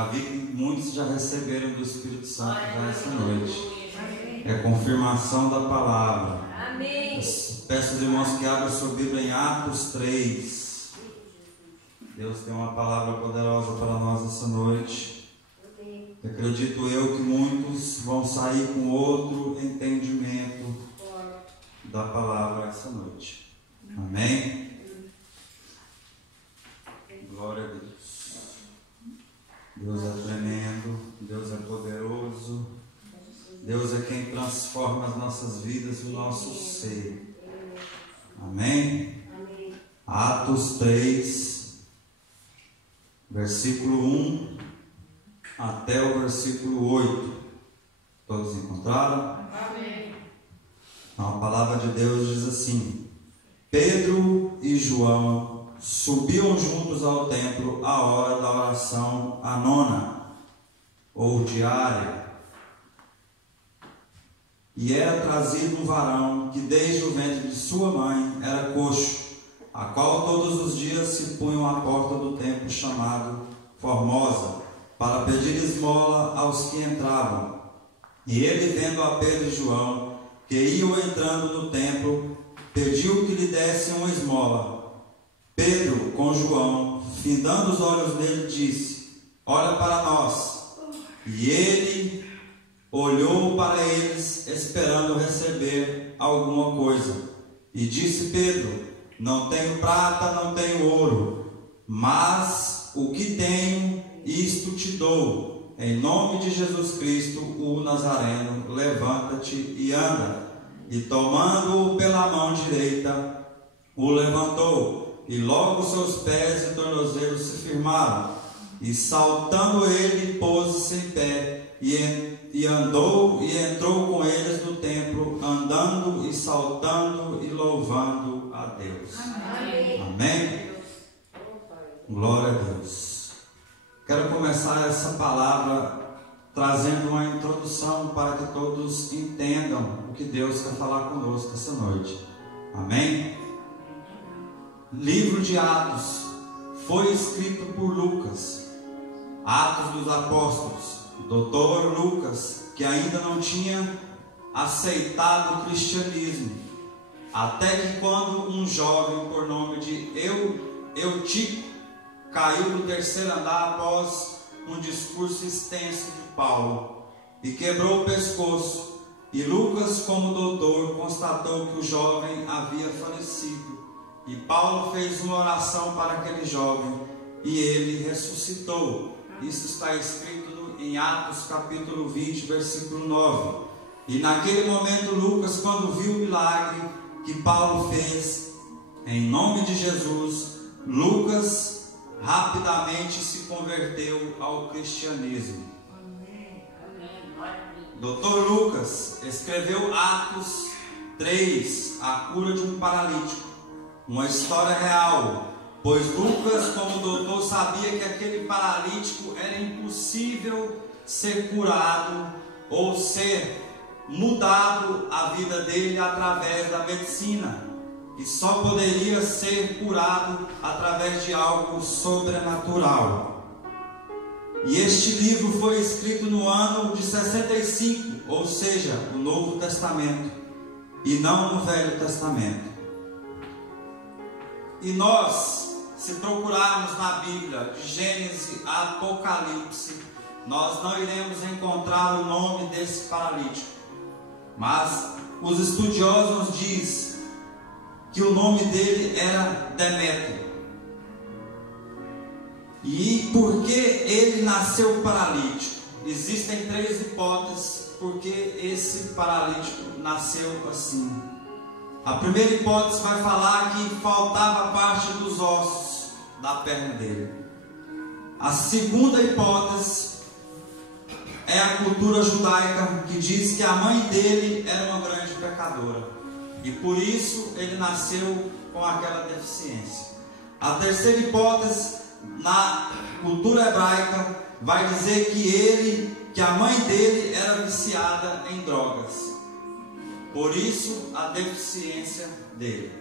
Já vi que muitos já receberam do Espírito Santo já essa noite. É confirmação da palavra. Amém. Peço aos irmãos que abram sua Bíblia em Atos 3. Deus tem uma palavra poderosa para nós essa noite. Acredito eu que muitos vão sair com outro entendimento da palavra essa noite. Amém? Glória a Deus. Deus é tremendo, Deus é poderoso, Deus é quem transforma as nossas vidas e o nosso ser. Amém? Atos 3, versículo 1 até o versículo 8. Todos encontraram? Amém. A palavra de Deus diz assim: Pedro e João subiam juntos ao templo à hora da oração a nona, ou diária. E era trazido um varão que desde o ventre de sua mãe era coxo, a qual todos os dias se punham à porta do templo chamado Formosa, para pedir esmola aos que entravam. E ele, vendo a Pedro e João, que iam entrando no templo, pediu que lhe dessem uma esmola. Pedro, com João, findando os olhos nele, disse: Olha para nós. E ele olhou para eles, esperando receber alguma coisa. E disse Pedro: Não tenho prata, não tenho ouro, mas o que tenho, isto te dou. Em nome de Jesus Cristo, o Nazareno, levanta-te e anda. E tomando-o pela mão direita, o levantou. E logo seus pés e tornozelos se firmaram. E saltando ele, pôs-se em pé. E andou e entrou com eles no templo, andando e saltando e louvando a Deus. Amém. Amém? Glória a Deus. Quero começar essa palavra trazendo uma introdução para que todos entendam o que Deus quer falar conosco essa noite. Amém? Livro de Atos foi escrito por Lucas. Atos dos Apóstolos. Doutor Lucas, que ainda não tinha aceitado o cristianismo, até que quando um jovem por nome de Eutico caiu do terceiro andar após um discurso extenso de Paulo e quebrou o pescoço, e Lucas, como doutor, constatou que o jovem havia falecido. E Paulo fez uma oração para aquele jovem e ele ressuscitou. Isso está escrito em Atos capítulo 20, versículo 9. E naquele momento Lucas, quando viu o milagre que Paulo fez em nome de Jesus, Lucas rapidamente se converteu ao cristianismo. Dr. Lucas escreveu Atos 3, a cura de um paralítico. Uma história real, pois Lucas, como doutor, sabia que aquele paralítico era impossível ser curado ou ser mudado a vida dele através da medicina, e só poderia ser curado através de algo sobrenatural. E este livro foi escrito no ano de 65, ou seja, o Novo Testamento, e não no Velho Testamento. E nós, se procurarmos na Bíblia, de Gênesis a Apocalipse, nós não iremos encontrar o nome desse paralítico. Mas os estudiosos dizem que o nome dele era Demétrio. E por que ele nasceu paralítico? Existem três hipóteses por que esse paralítico nasceu assim. A primeira hipótese vai falar que faltava parte dos ossos da perna dele. A segunda hipótese é a cultura judaica, que diz que a mãe dele era uma grande pecadora e por isso ele nasceu com aquela deficiência. A terceira hipótese, na cultura hebraica, vai dizer que a mãe dele era viciada em drogas. Por isso a deficiência dele.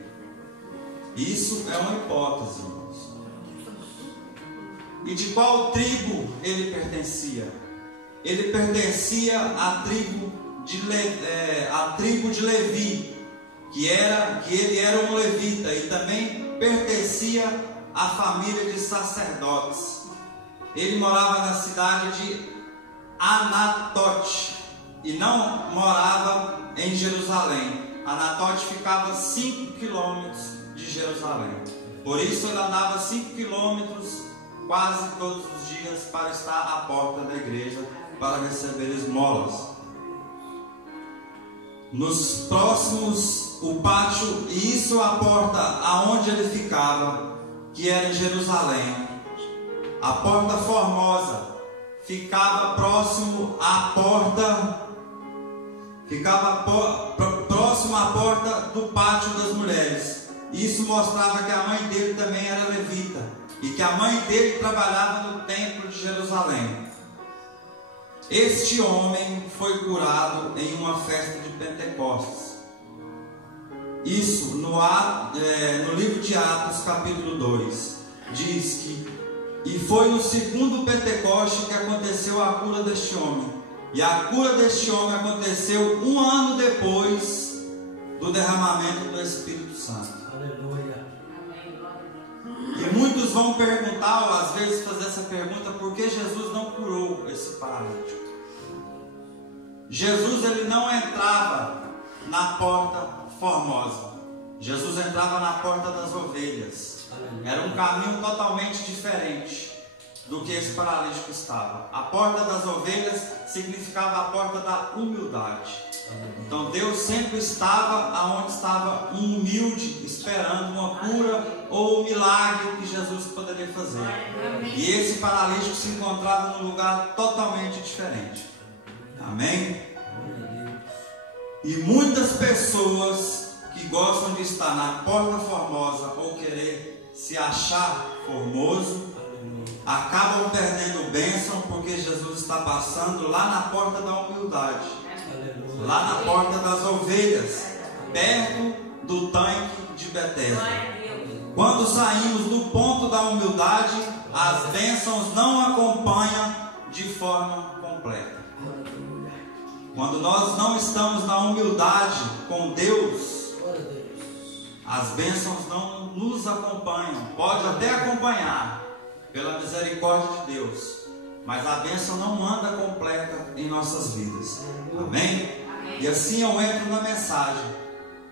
Isso é uma hipótese, irmãos. E de qual tribo ele pertencia? Ele pertencia à tribo de Levi, que ele era um levita, e também pertencia à família de sacerdotes. Ele morava na cidade de Anatote e não morava em Jerusalém. Anatote ficava 5 quilômetros de Jerusalém. Por isso ele andava 5 quilômetros quase todos os dias para estar à porta da igreja para receber esmolas. Nos próximos, o pátio, e isso a porta aonde ele ficava, que era em Jerusalém. A porta formosa ficava próximo à porta, próximo à porta do pátio das mulheres. Isso mostrava que a mãe dele também era levita e que a mãe dele trabalhava no templo de Jerusalém. Este homem foi curado em uma festa de Pentecostes. Isso no livro de Atos, capítulo 2, diz que e foi no segundo Pentecoste que aconteceu a cura deste homem. E a cura deste homem aconteceu 1 ano depois do derramamento do Espírito Santo. Aleluia. E muitos vão perguntar, ou às vezes fazer essa pergunta: por que Jesus não curou esse paralítico? Jesus, ele não entrava na porta formosa. Jesus entrava na porta das ovelhas. Era um caminho totalmente diferente do que esse paralítico estava. A porta das ovelhas significava a porta da humildade. Então Deus sempre estava aonde estava um humilde, esperando uma cura ou um milagre que Jesus poderia fazer. E esse paralítico se encontrava num lugar totalmente diferente. Amém? E muitas pessoas que gostam de estar na porta formosa ou querer se achar formoso, acabam perdendo bênção, porque Jesus está passando lá na porta da humildade, lá na porta das ovelhas, perto do tanque de Betesda. Quando saímos do ponto da humildade, as bênçãos não acompanham de forma completa. Quando nós não estamos na humildade com Deus, as bênçãos não nos acompanham. Pode até acompanhar pela misericórdia de Deus, mas a bênção não anda completa em nossas vidas. Amém? E assim eu entro na mensagem.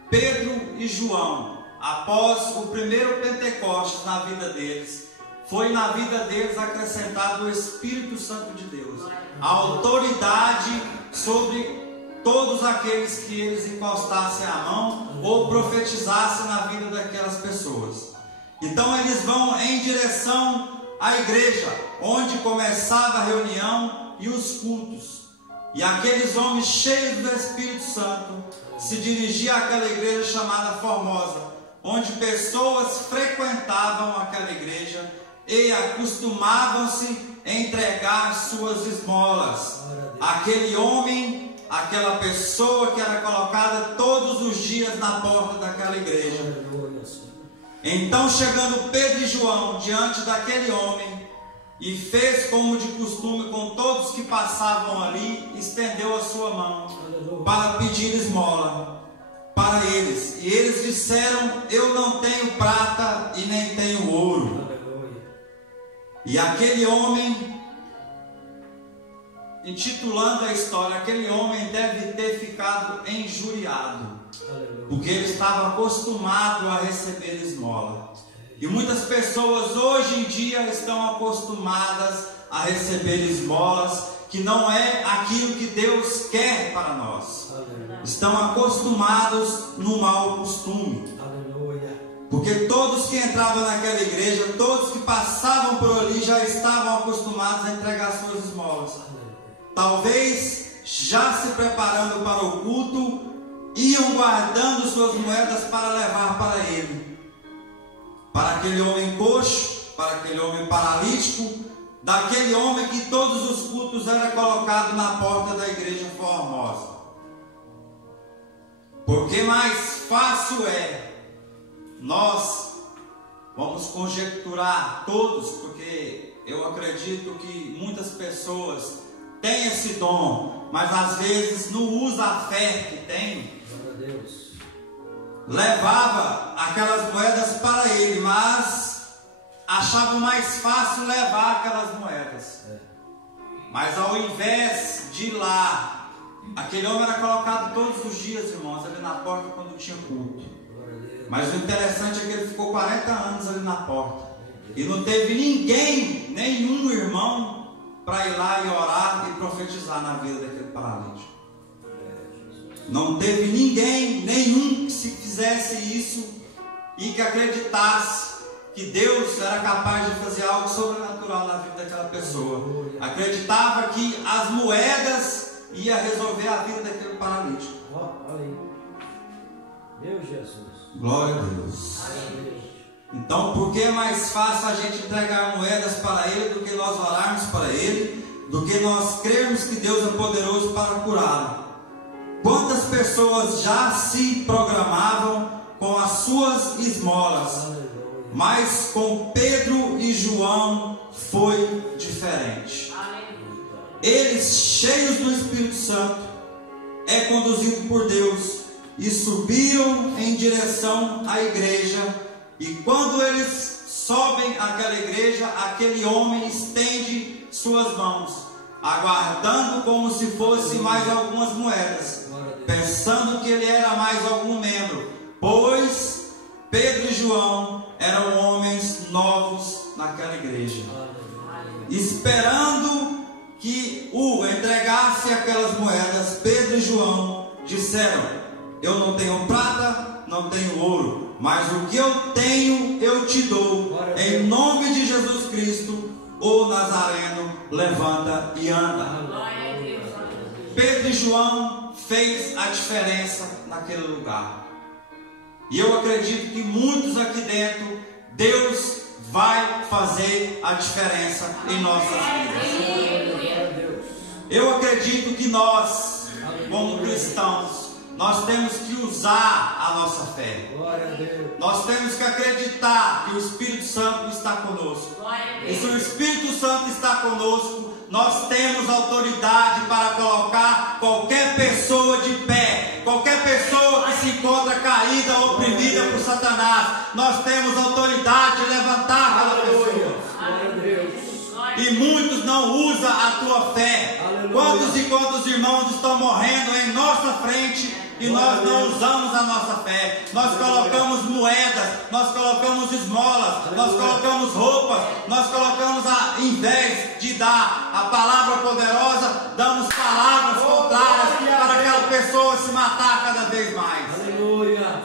Pedro e João, após o primeiro Pentecostes na vida deles, foi na vida deles acrescentado o Espírito Santo de Deus, a autoridade sobre todos aqueles que eles encostassem a mão ou profetizassem na vida daquelas pessoas. Então eles vão em direção à igreja, onde começava a reunião e os cultos. E aqueles homens cheios do Espírito Santo se dirigiam àquela igreja chamada Formosa, onde pessoas frequentavam aquela igreja e acostumavam-se a entregar suas esmolas. Aquele homem, aquela pessoa que era colocada todos os dias na porta daquela igreja. Então, chegando Pedro e João diante daquele homem, e fez como de costume com todos que passavam ali, estendeu a sua mão para pedir esmola para eles. E eles disseram: eu não tenho prata e nem tenho ouro. E aquele homem, intitulando a história, aquele homem deve ter ficado injuriado, porque ele estava acostumado a receber esmola. E muitas pessoas hoje em dia estão acostumadas a receber esmolas, que não é aquilo que Deus quer para nós. Estão acostumados no mau costume. Porque todos que entravam naquela igreja, todos que passavam por ali, já estavam acostumados a entregar suas esmolas. Talvez já se preparando para o culto, iam guardando suas moedas para levar para ele, para aquele homem coxo, para aquele homem paralítico, daquele homem que todos os cultos era colocado na porta da igreja Formosa. Porque mais fácil nós vamos conjecturar todos, porque eu acredito que muitas pessoas têm esse dom, mas às vezes não usa a fé que tem. Glória a Deus. Levava aquelas moedas para ele, mas achava mais fácil levar aquelas moedas. Mas ao invés de ir lá, aquele homem era colocado todos os dias, irmãos, ali na porta quando tinha culto. Mas o interessante é que ele ficou 40 anos ali na porta. E não teve ninguém, nenhum irmão, para ir lá e orar e profetizar na vida daquele paralítico. Não teve ninguém, nenhum que se fizesse isso e que acreditasse que Deus era capaz de fazer algo sobrenatural na vida daquela pessoa. Acreditava que as moedas iam resolver a vida daquele paralítico. Olha aí. Meu Jesus. Glória a Deus. Então, por que é mais fácil a gente entregar moedas para Ele do que nós orarmos para Ele, do que nós crermos que Deus é poderoso para curá-lo? Quantas pessoas já se programavam com as suas esmolas, mas com Pedro e João foi diferente. Eles, cheios do Espírito Santo, é conduzido por Deus e subiam em direção à igreja. E quando eles sobem àquela igreja, aquele homem estende suas mãos, aguardando como se fosse mais algumas moedas, pensando que ele era mais algum membro, pois Pedro e João eram homens novos naquela igreja, esperando que o entregasse aquelas moedas. Pedro e João disseram: eu não tenho prata, não tenho ouro, mas o que eu tenho eu te dou. Em nome de Jesus Cristo, o Nazareno, levanta e anda. Pedro e João fez a diferença naquele lugar. E eu acredito que muitos aqui dentro, Deus vai fazer a diferença em nossas vidas. Eu acredito que nós, como cristãos, nós temos que usar a nossa fé. Nós temos que acreditar que o Espírito Santo está conosco. E se o Espírito Santo está conosco, nós temos autoridade para colocar qualquer pessoa de pé, qualquer pessoa que se encontra caída, oprimida por Satanás. Nós temos autoridade de levantar aquela pessoa. E muitos não usam a tua fé. Quantos e quantos irmãos estão morrendo em nossa frente e nós não usamos a nossa fé? Nós colocamos moedas, nós colocamos esmolas, nós colocamos roupas, nós colocamos, em vez de dar a palavra poderosa, damos palavras contrárias para aquela pessoa se matar cada vez mais. Aleluia.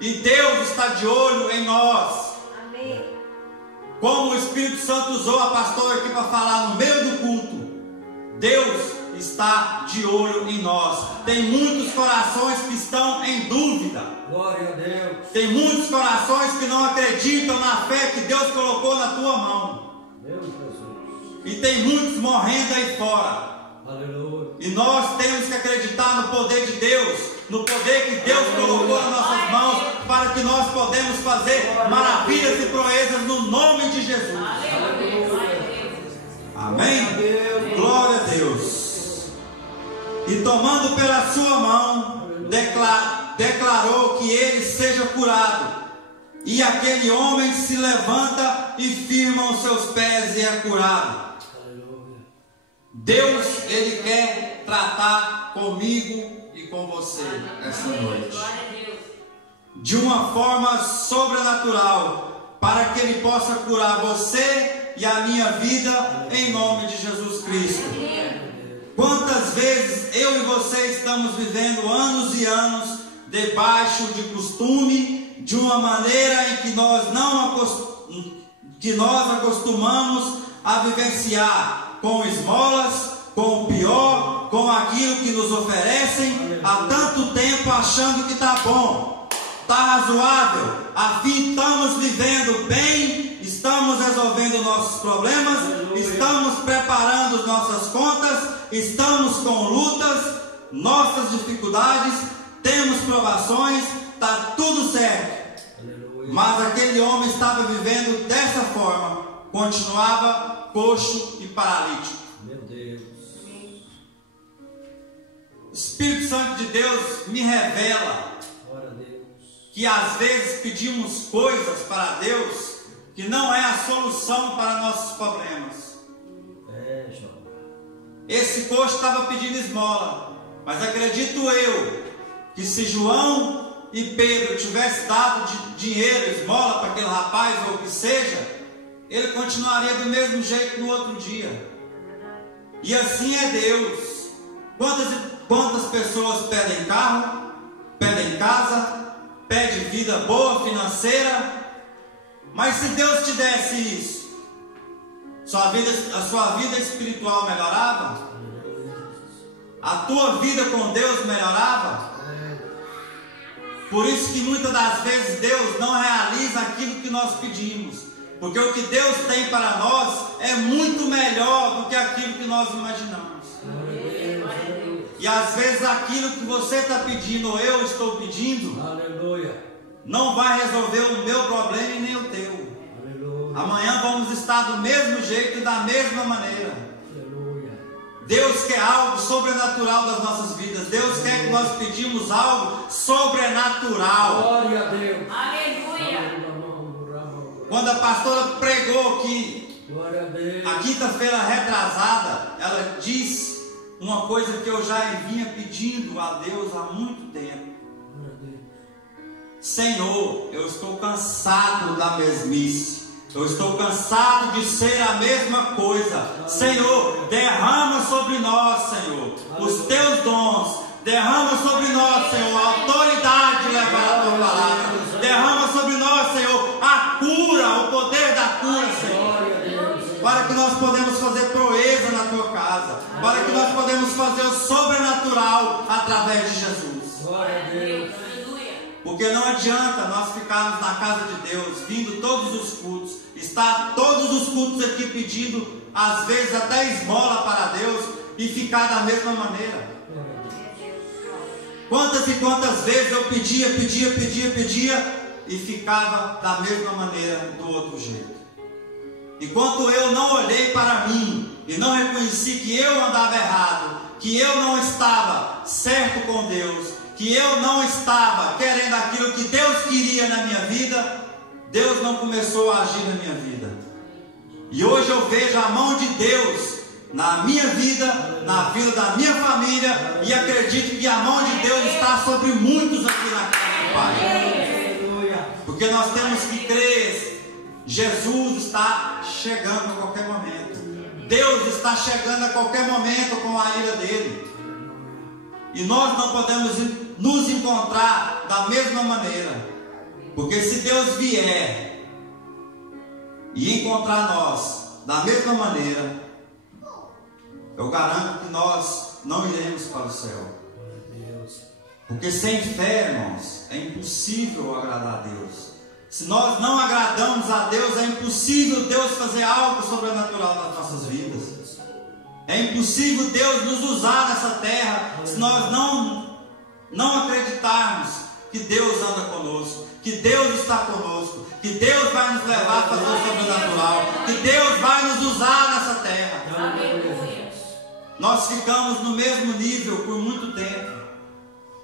E Deus está de olho em nós. Como o Espírito Santo usou a pastora aqui para falar no meio do culto, Deus está de olho em nós. Tem muitos corações que estão em dúvida. Glória a Deus. Tem muitos corações que não acreditam na fé que Deus colocou na tua mão. Meu Jesus. E tem muitos morrendo aí fora. Aleluia. E nós temos que acreditar no poder de Deus, no poder que Deus colocou nas nossas mãos, para que nós podemos fazer maravilhas e proezas no nome de Jesus. Amém? Glória a Deus. E tomando pela sua mão, declarou que ele seja curado. E aquele homem se levanta e firma os seus pés e é curado. Deus, Ele quer tratar comigo e com você essa noite de uma forma sobrenatural, para que Ele possa curar você e a minha vida em nome de Jesus Cristo. Quantas vezes eu e você estamos vivendo anos e anos debaixo de costume, de uma maneira em que nós acostumamos a vivenciar com esmolas, com o pior, com aquilo que nos oferecem há tanto tempo, achando que está bom, está razoável, afim, estamos vivendo bem, estamos resolvendo nossos problemas, estamos preparando nossas contas, estamos com lutas, nossas dificuldades, temos provações, está tudo certo. Mas aquele homem estava vivendo dessa forma, continuava coxo e paralítico. Meu Deus. O Espírito Santo de Deus me revela Glória a Deus. que às vezes pedimos coisas para Deus que não é a solução para nossos problemas. João. Esse coxo estava pedindo esmola, mas acredito eu que se João e Pedro tivessem dado dinheiro, esmola para aquele rapaz ou o que seja, ele continuaria do mesmo jeito no outro dia. E assim é Deus. Quantas pessoas pedem carro, pedem casa, pedem vida boa financeira, mas se Deus te desse isso, a sua vida espiritual melhorava? A tua vida com Deus melhorava? Por isso que muitas das vezes Deus não realiza aquilo que nós pedimos, porque o que Deus tem para nós é muito melhor do que aquilo que nós imaginamos. E às vezes aquilo que você está pedindo ou eu estou pedindo, Aleluia. não vai resolver o meu problema e nem o teu. Aleluia. Amanhã vamos estar do mesmo jeito e da mesma maneira. Aleluia. Deus quer algo sobrenatural das nossas vidas. Deus quer que nós pedimos algo sobrenatural. Glória a Deus. Aleluia. Quando a pastora pregou aqui, Glória a Deus. a quinta-feira retrasada, ela disse uma coisa que eu já vinha pedindo a Deus há muito tempo. Glória a Deus. Senhor, eu estou cansado da mesmice. Eu estou cansado de ser a mesma coisa. Senhor, derrama sobre nós, Senhor, os teus dons. Derrama sobre nós, Senhor, a autoridade de levar a tua palavra. Derrama sobre nós, Senhor, a cura, o poder da cura, Senhor. Glória a Deus. Para que nós podemos fazer proeza na tua casa. Para que nós podemos fazer o sobrenatural através de Jesus. Glória a Deus. Porque não adianta nós ficarmos na casa de Deus, vindo todos os cultos, estar todos os cultos aqui pedindo, às vezes até esmola para Deus, e ficar da mesma maneira. Quantas e quantas vezes eu pedia e ficava da mesma maneira, do outro jeito. Enquanto eu não olhei para mim e não reconheci que eu andava errado, que eu não estava certo com Deus, que eu não estava querendo aquilo que Deus queria na minha vida, Deus não começou a agir na minha vida. E hoje eu vejo a mão de Deus na minha vida, na vida da minha família, e acredito que a mão de Deus está sobre muitos aqui na casa do Pai. Aleluia. Porque nós temos que crer, Jesus está chegando a qualquer momento. Deus está chegando a qualquer momento com a ira dele. E nós não podemos nos encontrar da mesma maneira. Porque se Deus vier e encontrar nós da mesma maneira, eu garanto que nós não iremos para o céu. Porque sem fé, irmãos, é impossível agradar a Deus. Se nós não agradamos a Deus, é impossível Deus fazer algo sobrenatural nas nossas vidas. É impossível Deus nos usar nessa terra se nós não acreditarmos que Deus anda conosco, que Deus está conosco, que Deus vai nos levar a fazer o sobrenatural, que Deus vai nos usar nessa terra. Aleluia. Nós ficamos no mesmo nível por muito tempo.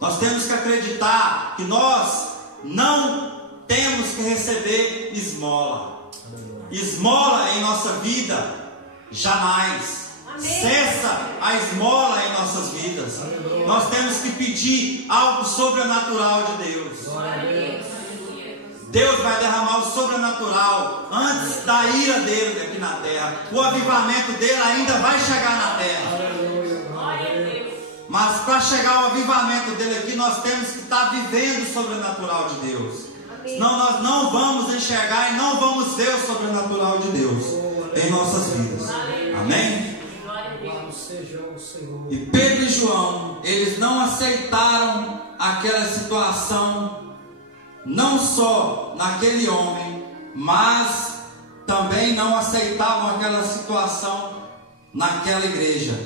Nós temos que acreditar que nós não temos que receber esmola. Esmola em nossa vida, jamais. Amém. Cessa a esmola em nossas vidas. Nós temos que pedir algo sobrenatural de Deus. Deus vai derramar o sobrenatural antes da ira dele aqui na terra. O avivamento dele ainda vai chegar na terra. Mas para chegar ao avivamento dele aqui, nós temos que estar vivendo o sobrenatural de Deus. Senão nós não vamos enxergar e não vamos ver o sobrenatural de Deus em nossas vidas. Amém? Louvado seja o Senhor. E Pedro e João, eles não aceitaram aquela situação, não só naquele homem, mas também não aceitavam aquela situação naquela igreja,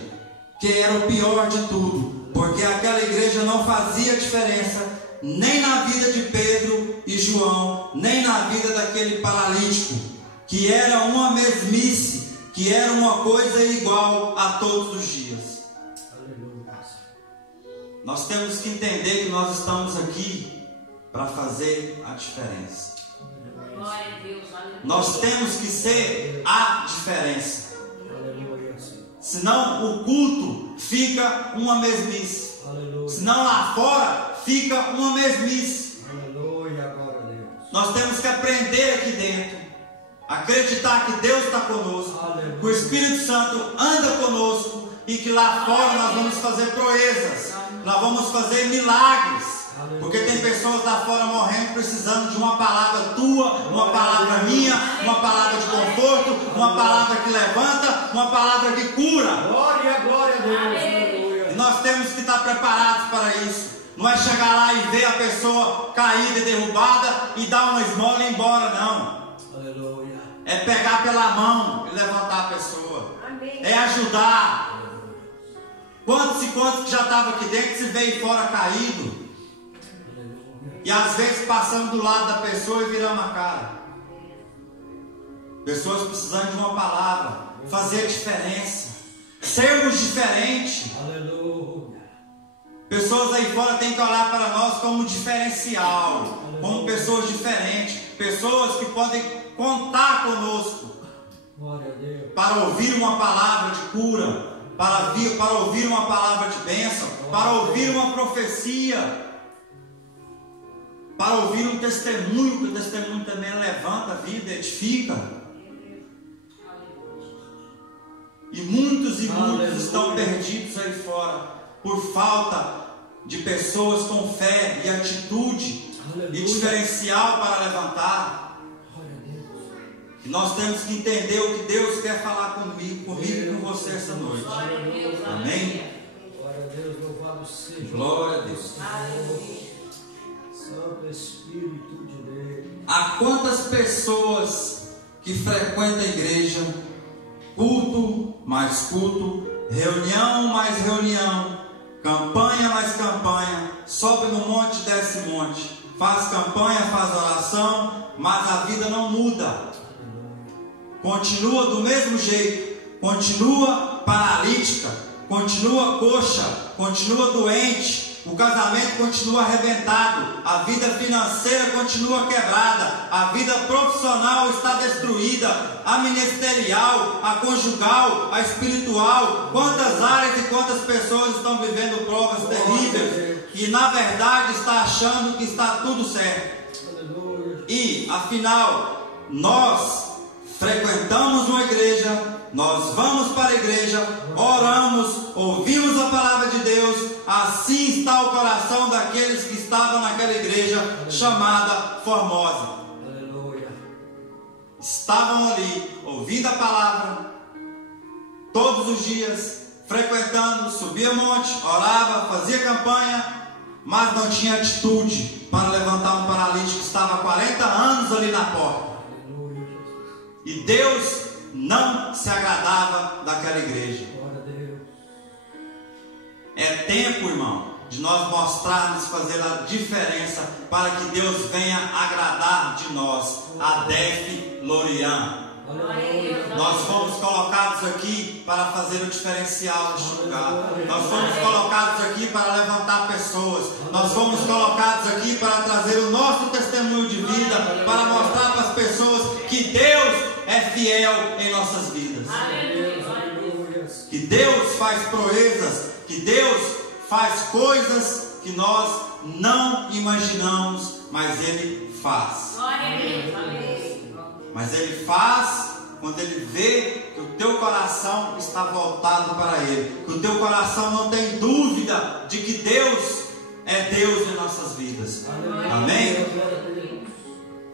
que era o pior de tudo, porque aquela igreja não fazia diferença nem na vida de Pedro e João, nem na vida daquele paralítico, que era uma mesmice, que era uma coisa igual a todos os dias. Aleluia. Nós temos que entender que nós estamos aqui para fazer a diferença. Glória a Deus. Aleluia. Nós temos que ser a diferença. Aleluia. Senão o culto fica uma mesmice. Aleluia. Senão lá fora fica uma mesmice. Aleluia. Glória a Deus. Nós temos que aprender aqui dentro, acreditar que Deus está conosco, Aleluia. que o Espírito Santo anda conosco e que lá fora nós vamos fazer proezas, nós vamos fazer milagres. Porque tem pessoas lá fora morrendo, precisando de uma palavra tua, uma palavra minha, uma palavra de conforto, uma palavra que levanta, uma palavra que cura. Glória, glória a Deus. Aleluia. E nós temos que estar preparados para isso. Não é chegar lá e ver a pessoa caída e derrubada e dar uma esmola e ir embora, não. Aleluia. É pegar pela mão e levantar a pessoa. Amém. É ajudar. Quantos e quantos que já estavam aqui dentro se veio fora caído? E às vezes passando do lado da pessoa e virando a cara. Pessoas precisando de uma palavra, fazer a diferença, sermos diferentes. Aleluia. Pessoas aí fora têm que olhar para nós como diferencial, como pessoas diferentes, pessoas que podem contar conosco Glória a Deus. para ouvir uma palavra de cura, para ouvir uma palavra de bênção, para ouvir uma profecia, para ouvir um testemunho, que o testemunho também levanta a vida, edifica. E muitos estão perdidos aí fora por falta de pessoas com fé e atitude e diferencial para levantar. Glória a Deus. E nós temos que entender o que Deus quer falar comigo e com você essa noite. Glória a Deus. Amém? Glória a Deus, louvado seja. Glória a Deus. Aleluia. Santo Espírito de Deus. Há quantas pessoas que frequentam a igreja, culto mais culto, reunião mais reunião, campanha mais campanha, sobe no monte, desce monte, faz campanha, faz oração, mas a vida não muda. Continua do mesmo jeito, continua paralítica, continua coxa, continua doente, o casamento continua arrebentado, a vida financeira continua quebrada, a vida profissional está destruída, a ministerial, a conjugal, a espiritual. Quantas áreas e quantas pessoas estão vivendo provas terríveis e na verdade está achando que está tudo certo. Aleluia. E afinal, nós frequentamos uma igreja, nós vamos para a igreja, oramos, ouvimos a palavra de Deus. Assim está o coração daqueles que estavam naquela igreja chamada Formosa. Aleluia. Estavam ali, ouvindo a palavra, todos os dias, frequentando, subia monte, orava, fazia campanha, mas não tinha atitude para levantar um paralítico que estava há 40 anos ali na porta. Aleluia, Jesus. E Deus não se agradava daquela igreja. Glória a Deus. É tempo, irmão, de nós mostrarmos, fazer a diferença para que Deus venha agradar de nós. Adef Lorian. Aleluia. Nós fomos colocados aqui para fazer o diferencial neste lugar. Nós fomos colocados aqui para levantar pessoas. Nós fomos colocados aqui para trazer o nosso testemunho de vida, para mostrar para as pessoas que Deus é fiel em nossas vidas. Aleluia. Que Deus faz proezas, que Deus faz coisas que nós não imaginamos, mas Ele faz. Glória a Deus. Aleluia. Mas Ele faz quando Ele vê que o teu coração está voltado para Ele, que o teu coração não tem dúvida de que Deus é Deus em nossas vidas. Amém?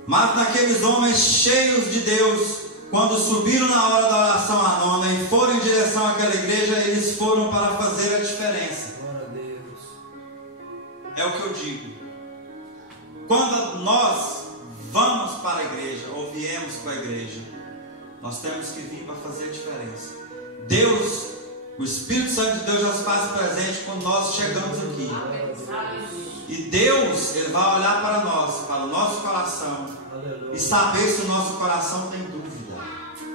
Mas naqueles homens cheios de Deus, quando subiram na hora da oração à nona e foram em direção àquela igreja, eles foram para fazer a diferença. Glória a Deus. É o que eu digo. Quando nós vamos para a igreja, ou viemos para a igreja, nós temos que vir para fazer a diferença. Deus, o Espírito Santo de Deus já se faz presente quando nós chegamos aqui. E Deus, Ele vai olhar para nós, para o nosso coração, Aleluia. e saber se o nosso coração tem dúvida.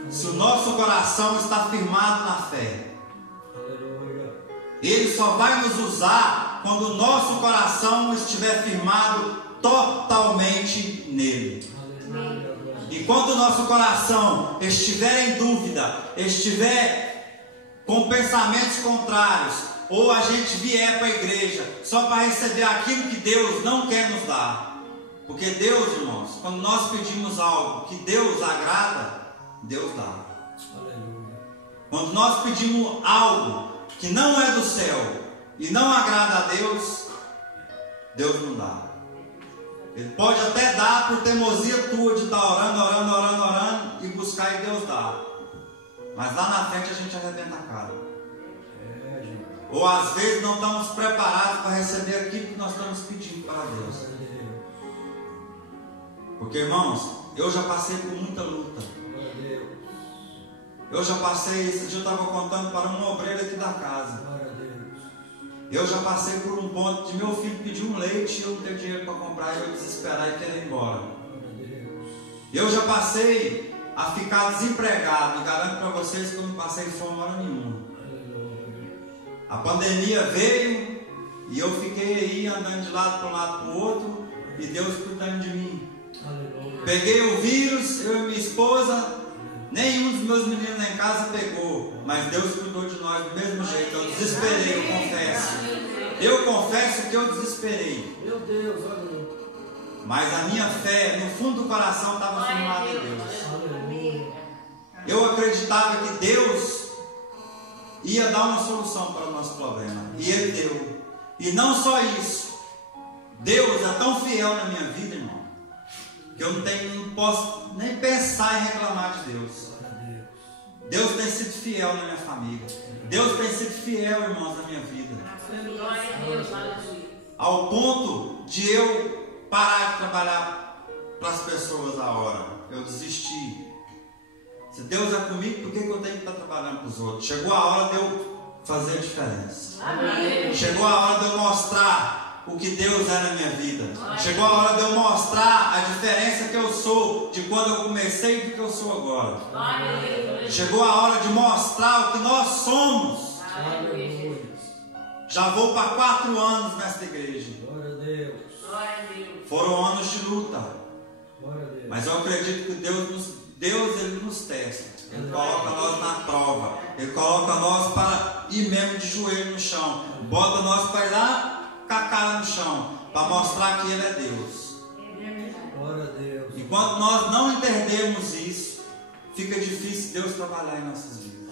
se o nosso coração está firmado na fé. Ele só vai nos usar quando o nosso coração estiver firmado totalmente nele. E quando o nosso coração estiver em dúvida, estiver com pensamentos contrários, ou a gente vier para a igreja só para receber aquilo que Deus não quer nos dar. Porque Deus, irmãos, quando nós pedimos algo que Deus agrada, Deus dá. Quando nós pedimos algo que não é do céu e não agrada a Deus, Deus não dá. Ele pode até dar por teimosia tua de estar orando e buscar e Deus dá. Mas lá na frente a gente arrebenta a cara. Ou às vezes não estamos preparados para receber aquilo que nós estamos pedindo para Deus. Porque, irmãos, eu já passei por muita luta. Eu já passei, esse dia eu estava contando para uma obreira aqui da casa. Eu já passei por um ponto de meu filho pedir um leite e eu não ter dinheiro para comprar e eu desesperar e querer ir embora. Eu já passei a ficar desempregado e garanto para vocês que eu não passei fome hora nenhuma. A pandemia veio e eu fiquei aí andando de lado para um lado para o outro e Deus cuidando de mim. Peguei o vírus, eu e minha esposa, nenhum dos meus meninos lá em casa pegou, mas Deus cuidou de nós do mesmo jeito. Eu desesperei, eu confesso. Eu confesso que eu desesperei. Meu Deus, aleluia. Mas a minha fé, no fundo do coração, estava firmada em Deus. Eu acreditava que Deus ia dar uma solução para o nosso problema. E Ele deu. E não só isso. Deus é tão fiel na minha vida, irmão, que eu não posso nem pensar em reclamar de Deus. Deus tem sido fiel na minha família. Deus tem sido fiel, irmãos, na minha vida. Ao ponto de eu parar de trabalhar para as pessoas a hora. Eu desisti. Se Deus é comigo, por que eu tenho que estar trabalhando para os outros? Chegou a hora de eu fazer a diferença. Chegou a hora de eu mostrar o que Deus é na minha vida. Chegou a hora de eu mostrar a diferença que eu sou de quando eu comecei e do que eu sou agora. Chegou a hora de mostrar o que nós somos. Já vou para 4 anos nesta igreja. Foram anos de luta. Mas eu acredito que Deus ele nos testa. Ele coloca nós na prova. Ele coloca nós para ir mesmo de joelho no chão. Bota nós para ir lá com a cara no chão, para mostrar que Ele é Deus. Enquanto nós não entendermos isso, fica difícil Deus trabalhar em nossas vidas.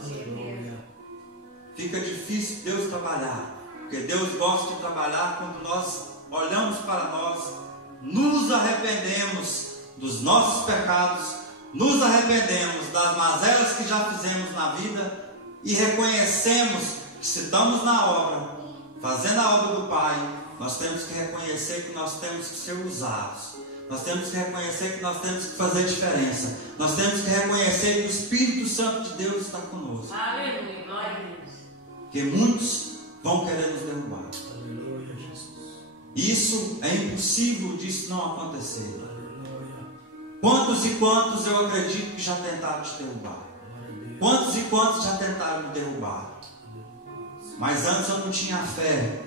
Fica difícil Deus trabalhar. Porque Deus gosta de trabalhar quando nós olhamos para nós, nos arrependemos dos nossos pecados, nos arrependemos das mazelas que já fizemos na vida e reconhecemos que se estamos na obra, fazendo a obra do Pai, nós temos que reconhecer que nós temos que ser usados. Nós temos que reconhecer que nós temos que fazer diferença. Nós temos que reconhecer que o Espírito Santo de Deus está conosco. Porque muitos vão querer nos derrubar. Isso é impossível disso não acontecer. Quantos e quantos eu acredito que já tentaram te derrubar? Quantos e quantos já tentaram me derrubar? Mas antes eu não tinha fé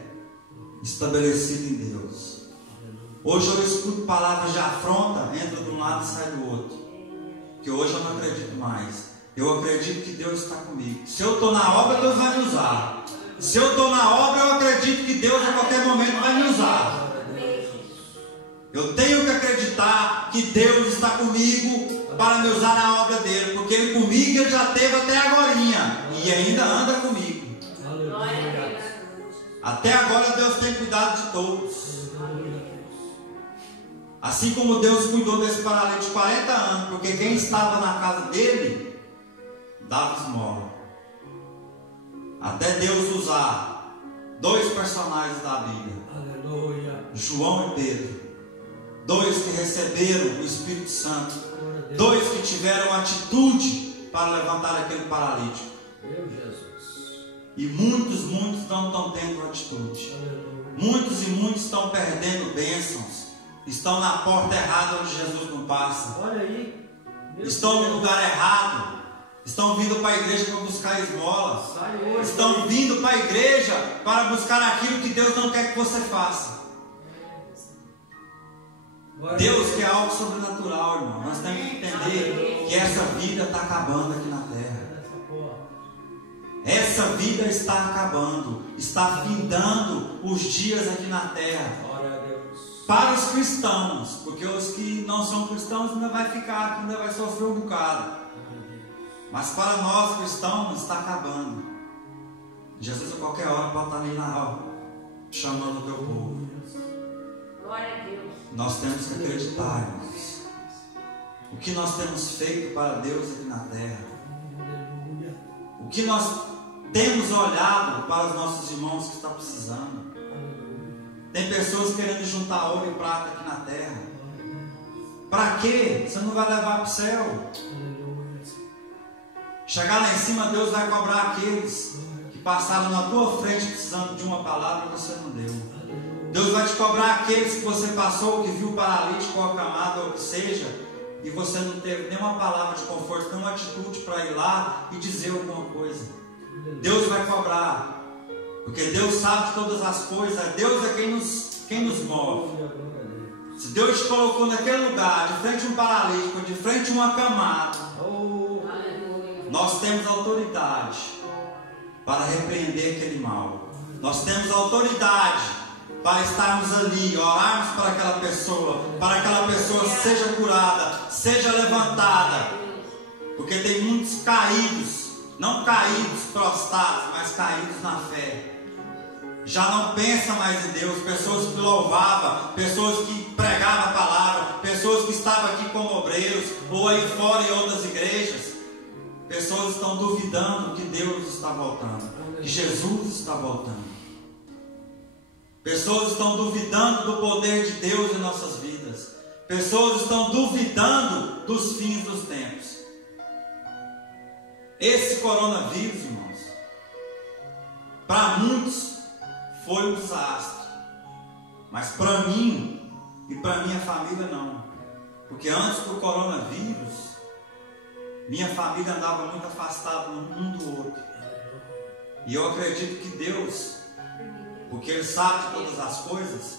estabelecida em Deus. Hoje eu escuto palavras de afronta, entra de um lado e sai do outro. Que hoje eu não acredito mais. Eu acredito que Deus está comigo. Se eu estou na obra, Deus vai me usar. Se eu estou na obra, eu acredito que Deus a qualquer momento vai me usar. Eu tenho que acreditar que Deus está comigo para me usar na obra dele, porque Ele comigo Ele já teve até agorinha e ainda anda comigo. Até agora Deus tem cuidado de todos. Assim como Deus cuidou desse paralítico 40 anos, porque quem estava na casa dele dava esmola. Até Deus usar 2 personagens da Bíblia, João e Pedro. 2 que receberam o Espírito Santo. 2 que tiveram atitude para levantar aquele paralítico. E muitos não estão tendo atitude. Muitos e muitos estão perdendo bênçãos. Estão na porta errada onde Jesus não passa. Estão no lugar errado. Estão vindo para a igreja para buscar esmola. Sai hoje. Estão vindo para a igreja para buscar aquilo que Deus não quer que você faça. Deus quer algo sobrenatural, irmão. Nós temos que entender que essa vida está acabando aqui na terra. Essa vida está acabando, está findando os dias aqui na terra. Para os cristãos, porque os que não são cristãos ainda vai ficar, ainda vai sofrer um bocado. Mas para nós cristãos está acabando. Jesus a qualquer hora pode estar ali na aula, chamando o teu povo. Glória a Deus. Nós temos que acreditar, irmãos. O que nós temos feito para Deus aqui na terra. O que nós temos olhado para os nossos irmãos que estão precisando. Tem pessoas querendo juntar ouro e prata aqui na terra. Para quê? Você não vai levar para o céu. Chegar lá em cima, Deus vai cobrar aqueles que passaram na tua frente precisando de uma palavra e você não deu. Deus vai te cobrar aqueles que você passou, que viu o paralítico ou acamado ou o que seja, e você não teve nenhuma palavra de conforto, nenhuma atitude para ir lá e dizer alguma coisa. Deus vai cobrar, porque Deus sabe de todas as coisas. Deus é quem nos move. Se Deus te colocou naquele lugar, de frente a um paralítico, de frente a um acamado, nós temos autoridade para repreender aquele mal. Nós temos autoridade para estarmos ali, orarmos para aquela pessoa seja curada, seja levantada. Porque tem muitos caídos, não caídos prostrados, mas caídos na fé. Já não pensa mais em Deus. Pessoas que louvavam, pessoas que pregavam a palavra, pessoas que estavam aqui como obreiros, ou aí fora em outras igrejas. Pessoas estão duvidando que Deus está voltando, que Jesus está voltando. Pessoas estão duvidando do poder de Deus em nossas vidas. Pessoas estão duvidando dos fins dos tempos. Esse coronavírus, irmãos, para muitos foi um desastre, mas para mim e para minha família não, porque antes do coronavírus minha família andava muito afastada um do outro, e eu acredito que Deus, porque Ele sabe de todas as coisas,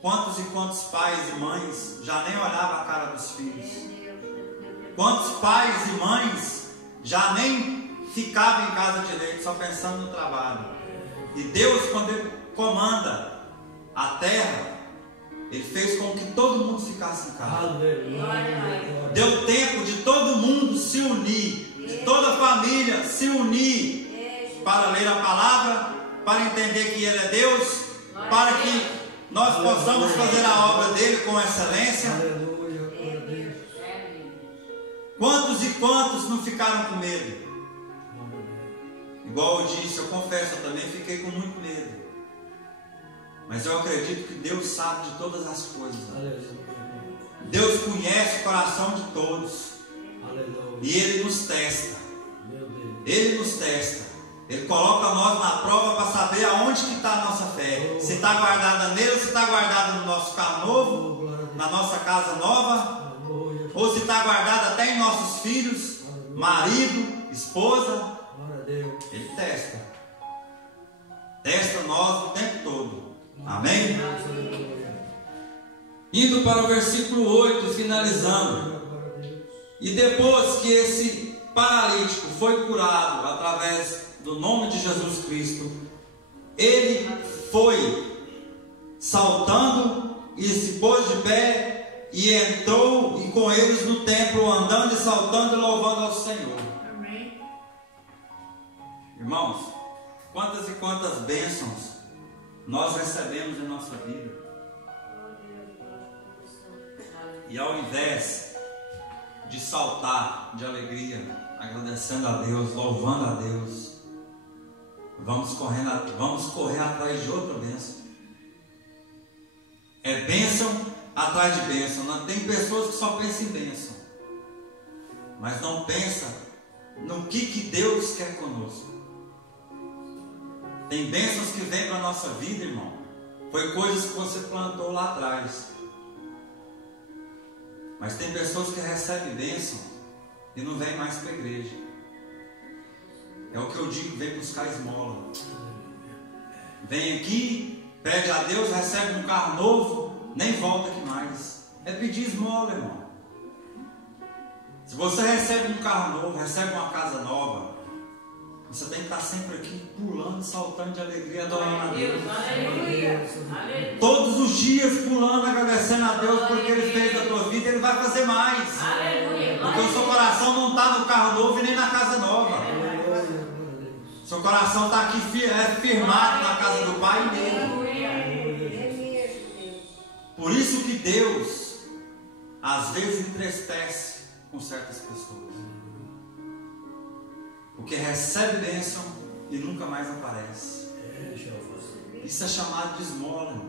quantos e quantos pais e mães já nem olhavam a cara dos filhos, quantos pais e mães já nem ficavam em casa direito, só pensando no trabalho. E Deus, quando Ele comanda a terra, Ele fez com que todo mundo ficasse em casa. Deu tempo de todo mundo se unir, de toda a família se unir para ler a palavra, para entender que Ele é Deus, para que nós possamos fazer a obra dEle com excelência. Quantos e quantos não ficaram com medo? Igual eu disse, eu confesso, eu também fiquei com muito medo. Mas eu acredito que Deus sabe de todas as coisas. Deus conhece o coração de todos. E Ele nos testa. Ele nos testa. Ele coloca nós na prova para saber aonde que está a nossa fé. Se está guardada nele, ou se está guardada no nosso carro novo, na nossa casa nova, ou se está guardada até em nossos filhos, marido, esposa. Ele testa. Testa nós o tempo todo. Amém? Indo para o versículo 8, finalizando. E depois que esse paralítico foi curado através do nome de Jesus Cristo, ele foi saltando e se pôs de pé e entrou e com eles no templo, andando e saltando e louvando ao Senhor. Amém. Irmãos, quantas e quantas bênçãos nós recebemos em nossa vida, e ao invés de saltar de alegria, agradecendo a Deus, louvando a Deus, vamos correr atrás de outra bênção. É bênção atrás de bênção. Não tem pessoas que só pensam em bênção, mas não pensam no que Deus quer conosco. Tem bênçãos que vêm para a nossa vida, irmão. Foi coisas que você plantou lá atrás. Mas tem pessoas que recebem bênção e não vêm mais para a igreja. É o que eu digo, vem buscar esmola. Vem aqui, pede a Deus, recebe um carro novo, nem volta aqui mais. É pedir esmola, irmão. Se você recebe um carro novo, recebe uma casa nova, você tem que estar sempre aqui pulando, saltando de alegria, adorando a Deus. Aleluia. Todos os dias pulando, agradecendo a Deus porque Ele fez da tua vida, Ele vai fazer mais. Aleluia. Porque o seu coração não está no carro novo e nem na casa nova. Seu coração está aqui firmado na casa do Pai e nele. Por isso que Deus às vezes entristece com certas pessoas. Porque recebe bênção e nunca mais aparece. Isso é chamado de esmola.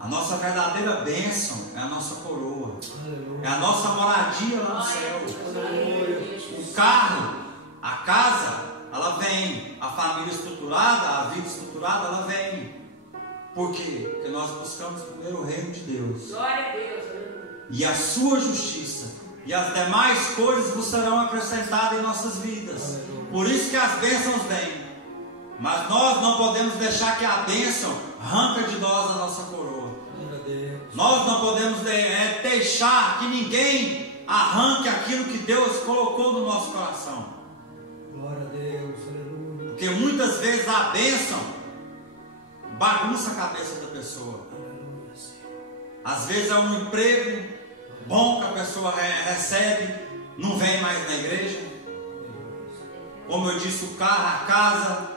A nossa verdadeira bênção é a nossa coroa. É a nossa moradia lá no céu. O carro, a casa, ela vem. A família estruturada, a vida estruturada, ela vem. Por quê? Porque nós buscamos primeiro o reino de Deus. Glória a Deus. E a sua justiça. E as demais coisas vos serão acrescentadas em nossas vidas. Por isso que as bênçãos vêm. Mas nós não podemos deixar que a bênção arranque de nós a nossa coroa. Nós não podemos deixar que ninguém arranque aquilo que Deus colocou no nosso coração. Glória a Deus, aleluia. Porque muitas vezes a bênção bagunça a cabeça da pessoa. Às vezes é um emprego bom que a pessoa recebe, não vem mais na igreja. Como eu disse, o carro, a casa,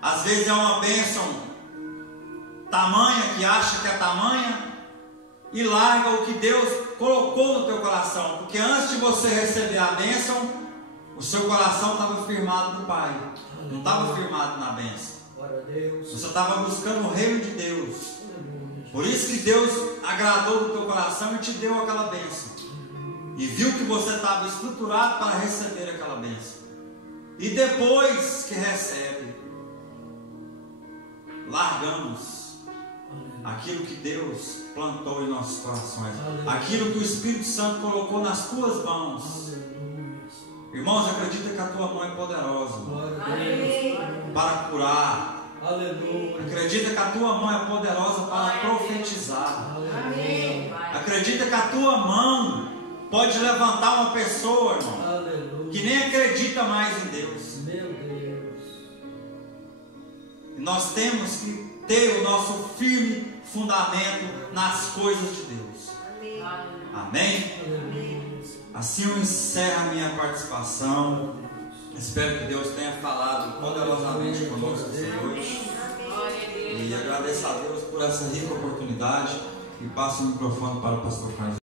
às vezes é uma bênção tamanha, que acha que é tamanha, e larga o que Deus colocou no teu coração. Porque antes de você receber a bênção, o seu coração estava firmado no Pai, não estava firmado na bênção. Você estava buscando o reino de Deus. Por isso que Deus agradou do teu coração e te deu aquela bênção. E viu que você estava estruturado para receber aquela bênção. E depois que recebe, largamos aquilo que Deus plantou em nossos corações. Aquilo que o Espírito Santo colocou nas tuas mãos. Irmãos, acredita que a tua mão é poderosa para curar. Aleluia. Acredita que a tua mão é poderosa para profetizar. Amém. Acredita que a tua mão pode levantar uma pessoa, irmão, Aleluia. que nem acredita mais em Deus. Meu Deus. E nós temos que ter o nosso firme fundamento nas coisas de Deus. Amém? Aleluia. Assim eu encerro a minha participação. Espero que Deus tenha falado poderosamente conosco essa noite. E agradeço a Deus por essa rica oportunidade. E passo o microfone para o pastor Carlos.